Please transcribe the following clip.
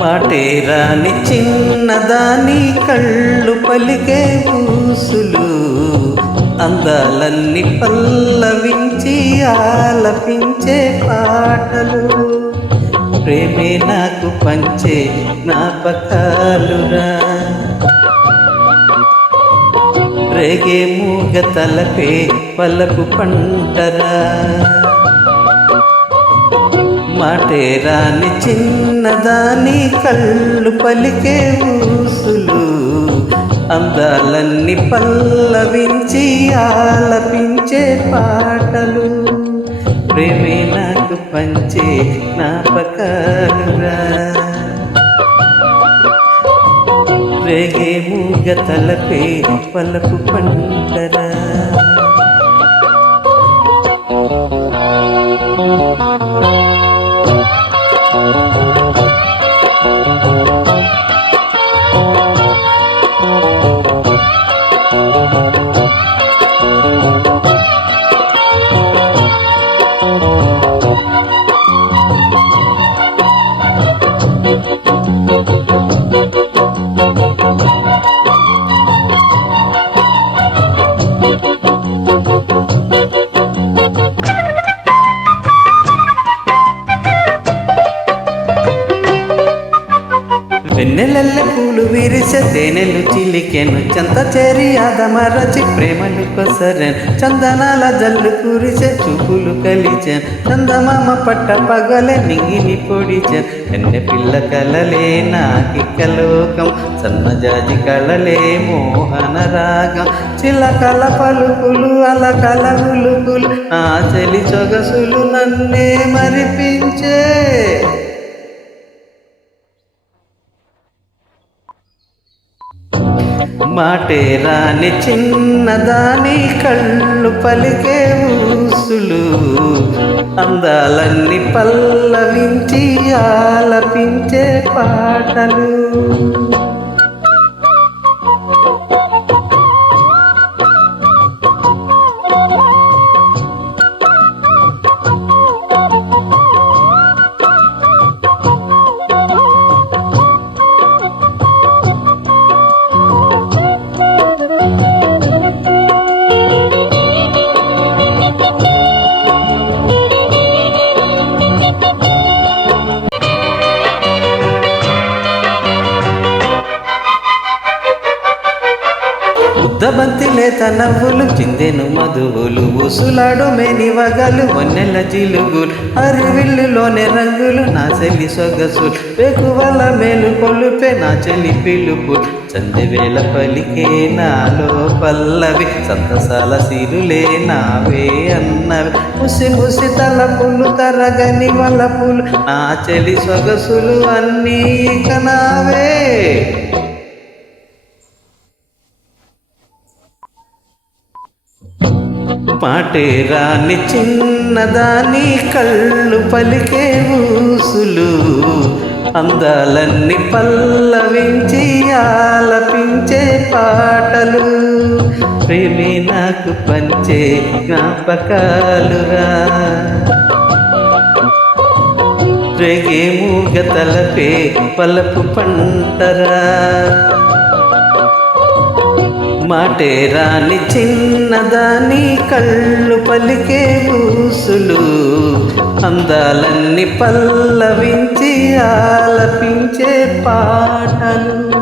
మాటేరాని చిన్నదాని కళ్ళు పలికే ఊసులు, అందాలన్నీ పల్లవించి ఆలపించే పాటలు, ప్రేమే నాకు పంచే జ్ఞాపకాలురా. రేగే మూగ తలపే పలపు పంటరా. మాటేరాని చిన్నదాని కళ్ళు పలికే ఊసులు, అందాలన్నీ పల్లవించి ఆలపించే పాటలు, ప్రేమే నాకు పంచే జ్ఞాపకాలురా. రేగే మూగ తలపే పలపు పంటరా. వెన్నెలల్లె పూలు విరిసె తేనెలు చిలికెను, చెంత చేరి ఆదమరచి ప్రేమలు కొసరెన్, చందనాల జల్లు కురిసె చూపులు కలిచెన్, చందమామ పట్ట పగలే నింగిని పొడిచెన్. ఎన్నె పిల్ల కలలే నాకికలోకం, సన్నజాజి కళలే మోహన రాగం, చిలకల పలుకులు అలకల ఉలుకులు, నా చెలి సొగసులు నన్నే మరిపించే. మాటేరాని చిన్నదాని కళ్ళు పలికే ఊసులు, అందాలన్నీ పల్లవించి ఆలపించే పాటలు. ఉద్దబంతి లేత నవ్వులు, చిందెను మధువులు, ఊసులాడు మేని వగలు, వన్నెల జిలుగులు, హరివిల్లులోనే రంగులు, నా చెల్లి సొగసులు, పెకువల మేలు కొలుపే నా చెల్లి పిలుపు, సంధ్యవేళ పలికే నాలో పల్లవి, సంతసాల సిరులే నావే అన్నవి, ముసి ముసి తలపులు తరగని వలపులు, నా చెల్లి సొగసులు అన్నీ ఇక నావే. మాటేరాని చిన్నదాని కళ్ళు పలికే ఊసులు, అందాలన్నీ పల్లవించి ఆలపించే పాటలు, ప్రేమే నాకు పంచే జ్ఞాపకాలురా. రేగే మూగ తలపే పలపు పంటరా. మాటేరాని చిన్నదాని కళ్ళు పలికే ఊసులు, అందాలన్నీ పల్లవించి ఆలపించే పాటలు.